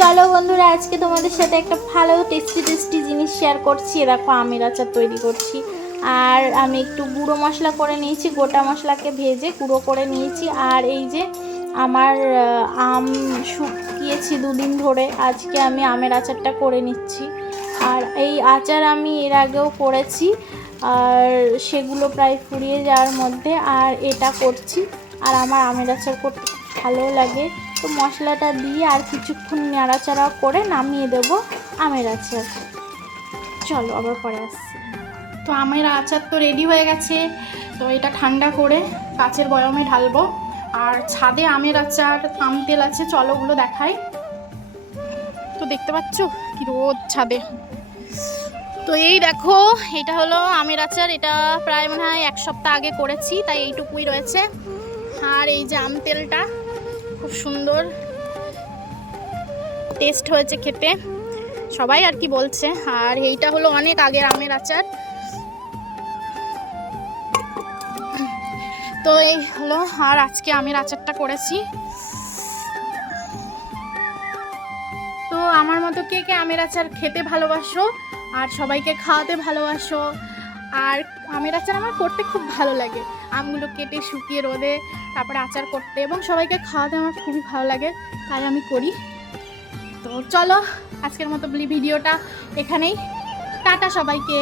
চলো বন্ধুরা, আজকে তোমাদের সাথে একটা ভালো টেস্টি জিনিস শেয়ার করছি। দেখো আমের আচার তৈরি করছি। আর আমি একটু গুঁড়ো মশলা করে নিয়েছি, গোটা মশলাকে ভেজে গুঁড়ো করে নিয়েছি। আর এই যে আমার আম শুকিয়েছি দুদিন ধরে, আজকে আমি আমের আচারটা করে নিচ্ছি। আর এই আচার আমি এর আগেও করেছি, আর সেগুলো প্রায় ফুরিয়ে যাওয়ার মধ্যে, আর এটা করছি। আর আমার আমের আচার করতে ভালো লাগে, তো মশলাটা দিয়ে আর কিছুক্ষণ নাড়াচাড়া করে নামিয়ে দেবো আমের আচার। চলো আবার পরে আসছি। তো আমের আচার তো রেডি হয়ে গেছে, তো এটা ঠান্ডা করে কাচের বয়মে ঢালবো। আর ছাদে আমের আচার আম তেল আছে, চলো ওগুলো দেখাই। তো দেখতে পাচ্ছ কি রোদ ছাদে। তো এই দেখো, এটা হলো আমের আচার। এটা প্রায় মনে হয় 1 সপ্তাহ আগে করেছি, তাই এইটুকুই রয়েছে। আর এই যে আম তেলটা খুব সুন্দর টেস্ট হয়েছে খেতে, সবাই আর কি বলছে। আর এইটা হলো অনেক আগের আমের আচার। তো এই হলো, আর আজকে আমের আচারটা করেছি। তো আমার মতো কে কে আমের আচার খেতে ভালোবাসো আর সবাইকে খাওয়াতে ভালোবাসো। আর আমের আচার আমার করতে খুব ভালো লাগে, আমগুলো কেটে শুকিয়ে রোদে তারপরে আচার করতে এবং সবাইকে খাওয়াতে আমার খুবই ভালো লাগে, তাই আমি করি। তো চলো আজকের মতো ভিডিওটা এখানেই, টাটা সবাইকে।